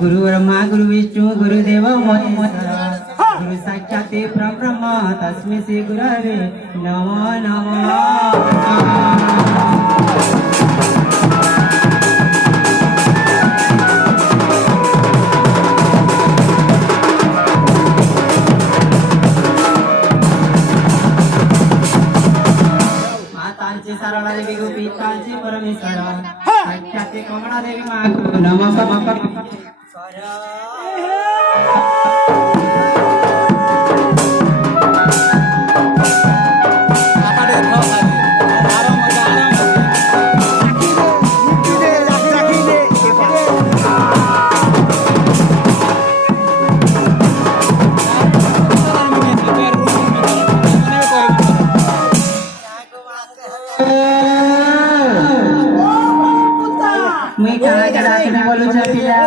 गुरु ब्रह्मा गुरु विष्णु गुरुदेव महेश्वरा गुरु साक्षात् परब्रह्म तस्मै श्री गुरवे नमो नमः। मातांची सरला देवी गोपीतांची परमेश्वर साक्षात् कमला देवी माँ नमः। मैं कहाँ कहाँ के बोलूं चपिला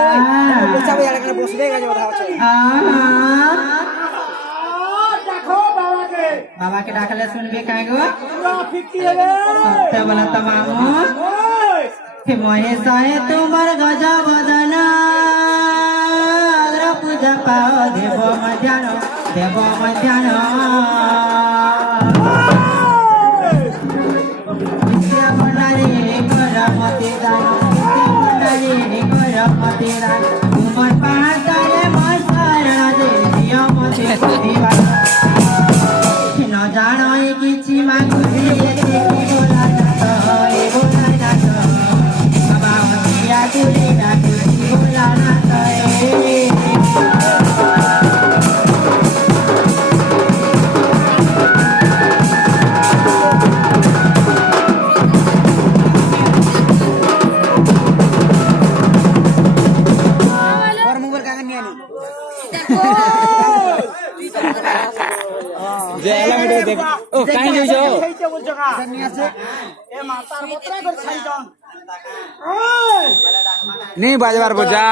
बच्चा को यार के बसले का जो था बाबा के डाकले सुनबे काहे गो पूरा 50 है सत्य बोला तमामो हे महेश है तुमर गजा बदना अग्र पूजा पाओ देव मध्यानो विद्या मंडली करमति दान उमर पाताले मसारा दे दिया मते दीवा न जानो किछि मागुरी देखि बोला ना तो बाबा मतिया गुरी ना कुछि बोला ना नहीं बाजवार बजा